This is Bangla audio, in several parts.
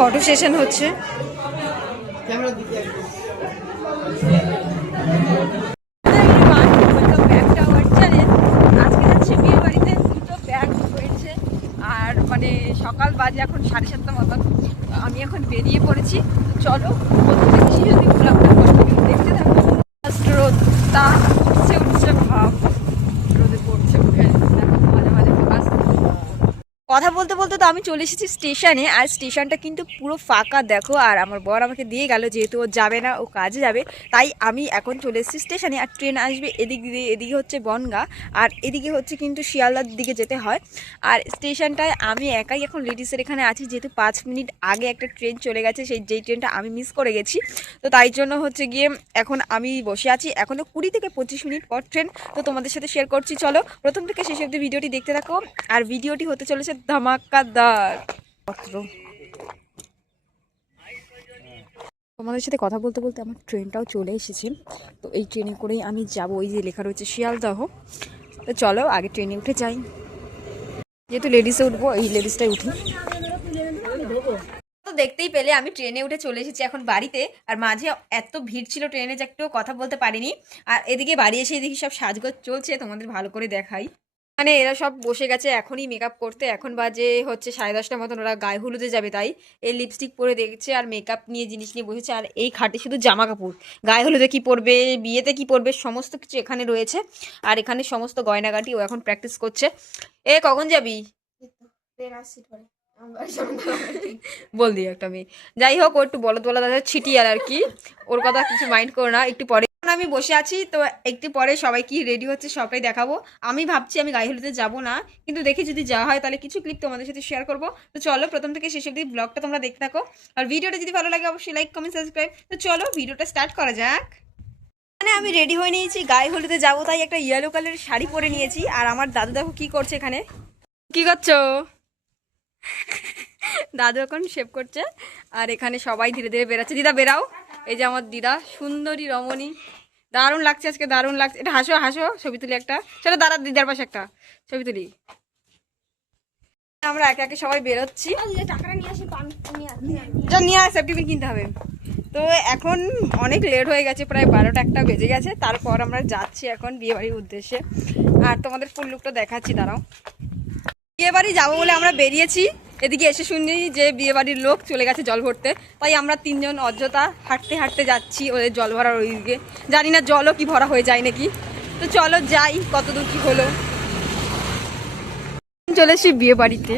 ফটো সেশন হচ্ছে। আর মানে সকাল বাজে এখন সাড়ে সাতটা মতন। আমি এখন বেরিয়ে পড়েছি। চলো দেখতে থাকো। Just রোদটা উঠছে উঠছে ভাব রোদে পড়ছে উঠে দেখো মাঝে মাঝে ফোকাস কথা বলতে বলতে তো আমি চলে এসেছি স্টেশনে, আর স্টেশনটা কিন্তু পুরো ফাঁকা, দেখো, আর আমার বর আমাকে দিয়ে গেল যেহেতু ও যাবে না, ও কাজে যাবে, তাই আমি এখন চলে এসেছি স্টেশনে, আর ট্রেন আসবে এদিক দিয়ে, এদিকে হচ্ছে বনগা, আর এদিকে হচ্ছে কিন্তু শিয়ালদার দিকে যেতে হয়। আর স্টেশনটায় আমি একাই এখন লেডিসের এখানে আছি, যেহেতু পাঁচ মিনিট আগে একটা ট্রেন চলে গেছে, সেই, যেই ট্রেনটা আমি মিস করে গেছি, তো তাই জন্য হচ্ছে গিয়ে এখন আমি বসে আছি, এখনও কুড়ি থেকে পঁচিশ মিনিট পর ট্রেন, তো তোমাদের সাথে শেয়ার করছি, চলো, প্রথম থেকে শেষ অব্দি ভিডিওটি দেখতে থাকো, আর ভিডিওটি হতে চলেছে তোমাদের সাথে কথা বলতে বলতে আমার ট্রেনটাও চলে এসেছে। তো এই ট্রেনে করেই আমি যাব। ওই যে লেখা রয়েছে শিয়ালদহ। তো চলো, আগে ট্রেনে উঠে যাই। যেহেতু লেডিসে উঠবো, এই লেডিসটাই উঠি। তো দেখতেই পেলে, আমি ট্রেনে উঠে চলে এসেছি এখন বাড়িতে। আর মাঝে এত ভিড় ছিল ট্রেনে যে একটু কথা বলতে পারিনি। আর এদিকে বাড়ি এসে এদিকে সব সাজগোজ চলছে। তোমাদের ভালো করে দেখাই। মানে এরা সব বসে গেছে এখনই মেকআপ করতে। এখন বাজে হচ্ছে সাড়ে দশটার মতন, ওরা গায়ে হলুদে যাবে তাই। এই লিপস্টিক পরে দেখছে আর মেকআপ নিয়ে জিনিস নিয়ে বসেছে। আর এই খাটে শুধু জামা কাপড়। গায়ে হলুদে কি পরবে, বিয়েতে কি পরবে, সমস্ত কিছু এখানে রয়েছে। আর এখানে সমস্ত গয়নাগাটি ও এখন প্র্যাকটিস করছে। এ, কখন যাবি? বল দিই একটা মেয়ে। যাই হোক, ও একটু বলদ বলা দাদা ছিটিয়ার আর কি। ওর কথা কিছু মাইন্ড করো না, একটু পরে আমি বসে আছি, তো একটু পরে সবাই কি রেডি হচ্ছে সবটাই দেখাবো। আমি ভাবছি আমি গায়ে হলুদে যাব না, কিন্তু দেখি যদি যাওয়া হয় তাহলে কিছু ক্লিপ তোমাদের সাথে শেয়ার করব। তো চলো প্রথম থেকে শেষ অব্দি ব্লগটা তোমরা দেখতে থাকো। আর ভিডিওটা যদি ভালো লাগে অবশ্যই লাইক কমেন্ট সাবস্ক্রাইব তো চলো ভিডিওটা স্টার্ট করা যাক। মানে আমি রেডি হয়ে নিয়েছি গায়ে হলুদে যাব, তাই একটা ইয়েলো কালারের শাড়ি পরে নিয়েছি। আর আমার দাদু দেখো কি করছে এখানে। কি করছ? দাদু এখন শেভ করছে। আর এখানে সবাই ধীরে ধীরে বেরাচ্ছে দিদা বেরাও এই যে আমার দিদা, সুন্দরী রমণী। দারুণ লাগছে আজকে, দারুণ লাগছে। এটা হাসো হাসো, ছবি তুলি একটা। চলো দাদা, দিদার পাশে একটা ছবি তুলি। আমরা একে একে সবাই বেরোচ্ছি। নিয়ে আস টিফিন কিনতে হবে। তো এখন অনেক লেট হয়ে গেছে, প্রায় বারোটা একটা বেজে গেছে। তারপর আমরা যাচ্ছি এখন বিয়ে বাড়ির উদ্দেশ্যে। আর তোমাদের ফুল লুকটা দেখাচ্ছি, দাঁড়াও। বিয়ে বাড়ি যাব বলে আমরা বেরিয়েছি। এদিকে এসে শুনি যে বিয়ে বাড়ির লোক চলে গেছে জল ভরতে। তাই আমরা তিনজন অযথা হাঁটতে হাঁটতে যাচ্ছি ওদের জল ভরার ওইদিকে। জানি না জলও কি ভরা হয়ে যায় নাকি। তো চলো যাই কত দূর কি হলো। চলে এসেছি বিয়ে বাড়িতে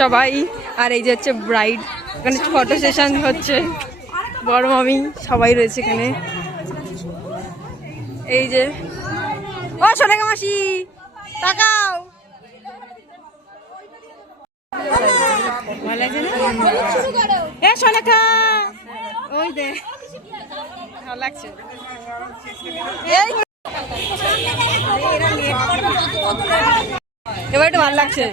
সবাই। আর এই যে হচ্ছে ব্রাইড এখানে ফটো সেশন হচ্ছে। বড় মামি সবাই রয়েছে এখানে। এই যে ও সোনাকা মাসি, তাকাও। ভালো লাগছে। লাগছে এবার একটু ভালো লাগছে।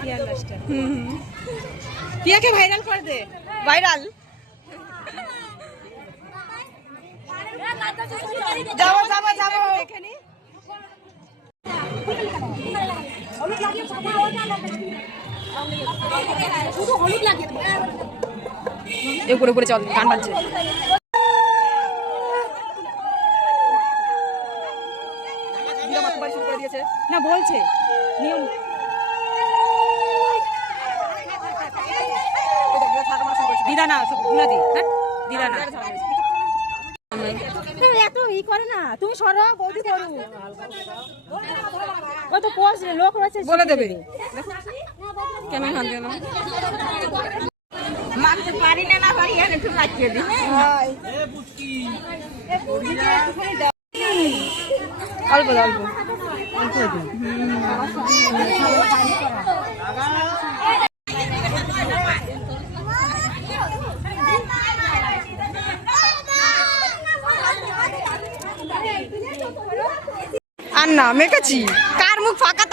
ভাইরাল করে দে। ভাইরাল। যাব যাব যাব। এখানে উপরে উপরে চল গান বাজছে। না বলছে। নিয়ম। দিদা না গুলা দি। হ্যাঁ? দিদা না। এত ই করে না। তুমি সরো বৌদি করু ও তো লোক রয়েছে বলে দেবে। হান দেন মারতে পারি না না পারি লাগিয়ে অল্প অল্প আর না মেকেছি কার মুখ ফাঁকা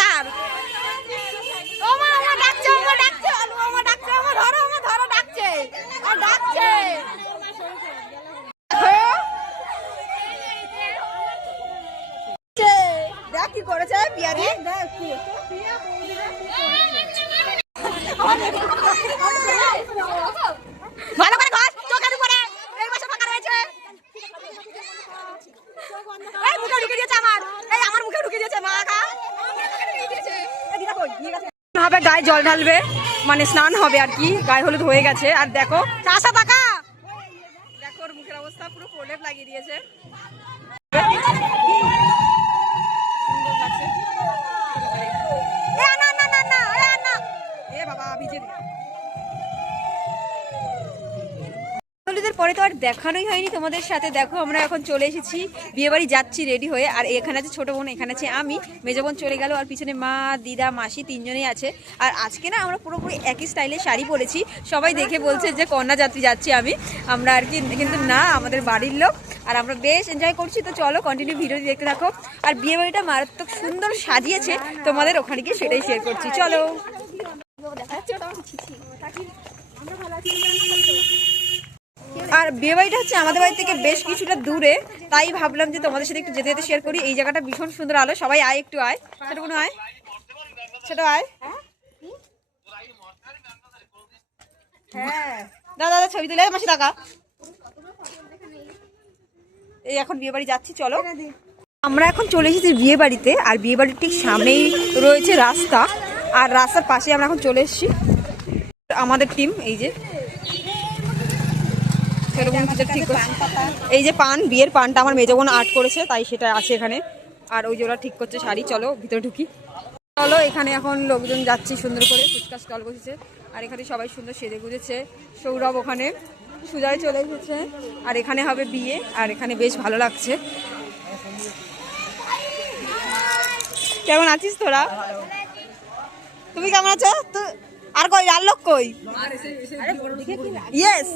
ভালো করে ঘর চোখের উপরে। এই বছর ফাঁকা রয়েছে। মুখে ঢুকে দিয়েছে আমার। এই আমার মুখে ঢুকে দিয়েছে মা গায়ে জল ঢালবে। মানে স্নান হবে আর কি। গায়ে হলুদ হয়ে গেছে। আর দেখো চাষা পাকা। দেখো ওর মুখের অবস্থা পুরো প্রলেপ লাগিয়ে দিয়েছে। পরে তো আর দেখানোই হয়নি তোমাদের সাথে। দেখো, আমরা এখন চলে এসেছি। বিয়ে বাড়ি যাচ্ছি রেডি হয়ে। আর এখানে আছে ছোটো বোন, এখানে আছে আমি। মেজো বোন চলে গেল, আর পিছনে মা, দিদা, মাসি তিনজনেই আছে। আর আজকে না, আমরা পুরোপুরি একই স্টাইলে শাড়ি পরেছি। সবাই দেখে বলছে যে কন্যা যাত্রী যাচ্ছি আমি। আমরা আর কি, কিন্তু না, আমাদের বাড়ির লোক। আর আমরা বেশ এনজয় করছি। তো চলো কন্টিনিউ ভিডিও দেখতে থাকো। আর বিয়ে বাড়িটা মারাত্মক সুন্দর সাজিয়েছে। তোমাদের ওখানে গিয়ে সেটাই শেয়ার করছি। চলো। আর বিয়ে বাড়িটা হচ্ছে আমাদের বাড়ি থেকে বেশ কিছুটা দূরে তাই ভাবলাম যে তোমাদের সাথে একটু যেতে যেতে শেয়ার করি। এই জায়গাটা ভীষণ সুন্দর আলো সবাই আয় একটু আয়। ছোট কোনো আয়। ছোট আয়। হ্যাঁ। দাদা দাদা ছবি তুলে মাসি টাকা। এই এখন বিয়ে বাড়ি যাচ্ছি চলো। আমরা এখন চলে এসেছি বিয়ে বাড়িতে আর বিয়ে বাড়ির ঠিক সামনেই রয়েছে রাস্তা। আর রাস্তার পাশে আমরা এখন চলে এসেছি। আমাদের টিম এই যে সেরকম কিছু ঠিক করছে। এই যে পান বিয়ের পানটা আমার মেজো বোন আর্ট করেছে তাই সেটা আছে এখানে। আর ওই যে ওরা ঠিক করছে শাড়ি চলো ভিতরে ঢুকি। চলো এখানে এখন লোকজন যাচ্ছি সুন্দর করে ফুচকা স্টল বসেছে। আর এখানে সবাই সুন্দর সেজে গুজেছে। সৌরভ ওখানে সুজয় চলে এসেছে। আর এখানে হবে বিয়ে আর এখানে বেশ ভালো লাগছে। কেমন আছিস তোরা? তুমি কেমন আছো? আর কই আর লোক কই? ইয়েস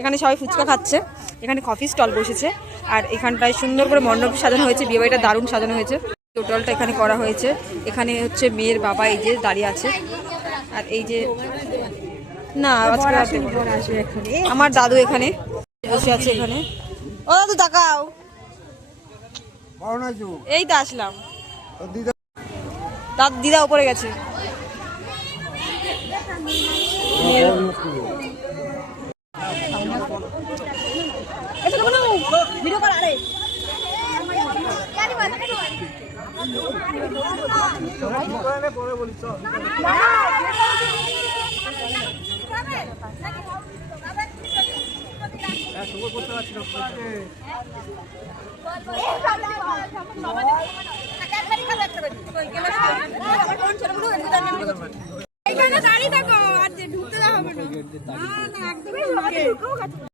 এখানে সবাই ফুচকা খাচ্ছে। এখানে কফি স্টল বসেছে। আর এখানটায় সুন্দর করে মণ্ডপ সাজানো হয়েছে। বিয়ে বাড়িটা দারুণ সাজানো হয়েছে। টোটালটা এখানে করা হয়েছে। এখানে হচ্ছে মেয়ের বাবা এই যে দাঁড়িয়ে আছে। আর এই যে না আমার দাদু এখানে। বসে আছে এখানে। ও দাদু, তাকাও। এই তো আসলাম। দাদু, দিদা উপরে গেছে ভিডিও কর আরে এখানে দাঁড়িয়ে থাকো আর ঢুকতে হবে না। না একদমই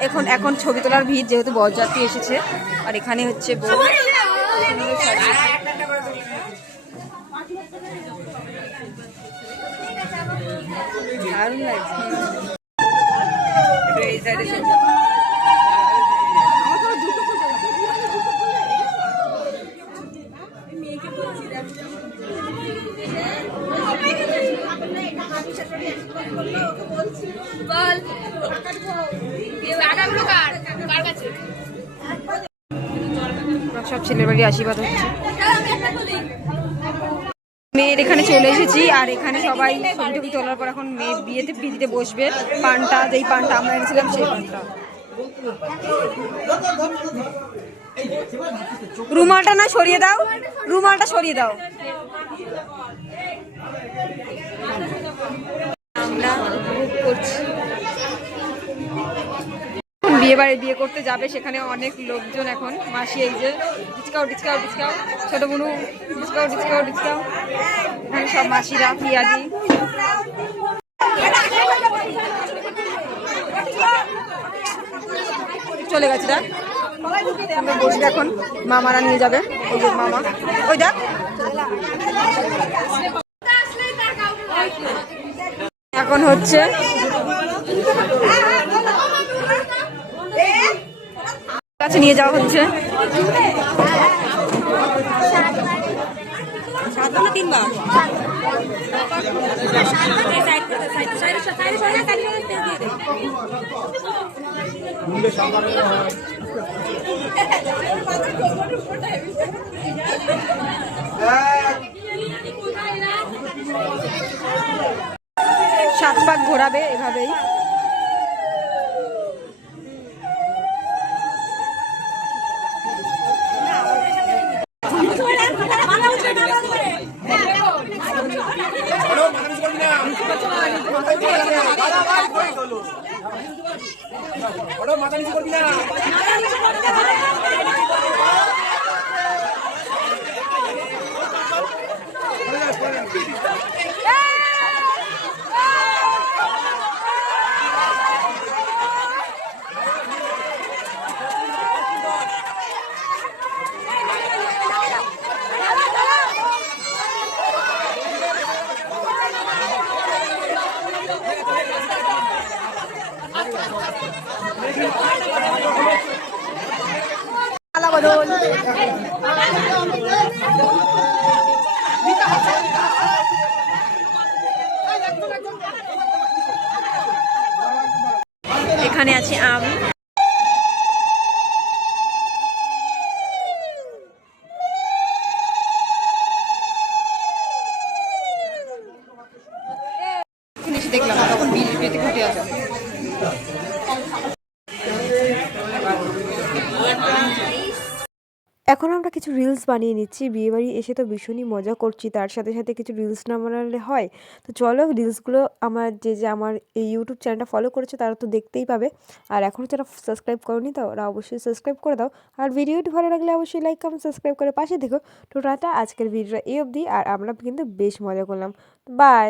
এখন এখন ছবি তোলার ভিড় যেহেতু বরযাত্রী এসেছে আর এখানে হচ্ছে দারুণ লাগছে। আশীর্বাদ হচ্ছে। মেয়ের এখানে চলে এসেছি, আর এখানে সবাই ছবি টবি তোলার পর এখন মেয়ে বিয়েতে পিড়িতে বসবে। পানটা, যেই পানটা আমরা এনেছিলাম সেই পানটা। রুমালটা না সরিয়ে দাও, রুমালটা সরিয়ে দাও। আমরা করছি। বিয়ে বাড়ি বিয়ে করতে যাবে, সেখানে অনেক লোকজন এখন। মাসি এই যে ডিসকাউ ডিসকাউ ডিসকাউ ছোট বুনু ডিসকাউ ডিসকাউ ডিসকাউ এখানে সব মাসিরা, পিয়াজি। চলে গেছে, দেখ। আমরা বসবে এখন। মামারা নিয়ে যাবে। ওই মামা। ওই দেখ। এখন হচ্ছে কাছে নিয়ে যাওয়া হচ্ছে। সাত পাক ঘোরাবে এভাবেই। আলা এখানে আছে আম এখানে এসে দেখলাম তখন বিল পেতে ঘুরতে আসা এখন আমরা কিছু রিলস বানিয়ে নিচ্ছি। বিয়েবাড়ি এসে তো ভীষণই মজা করছি। তার সাথে সাথে কিছু রিলস না বানালে হয়। তো চলো রিলসগুলো আমার যে যে আমার এই ইউটিউব চ্যানেলটা ফলো করেছে তারা তো দেখতেই পাবে। আর এখনও যারা সাবস্ক্রাইব করনি তো ওরা অবশ্যই সাবস্ক্রাইব করে দাও। আর ভিডিওটি ভালো লাগলে অবশ্যই লাইক কমেন্ট সাবস্ক্রাইব করে পাশে দেখো তো টাটা, আজকের ভিডিওটা এই অবধি। আর আমরা কিন্তু বেশ মজা করলাম। বাই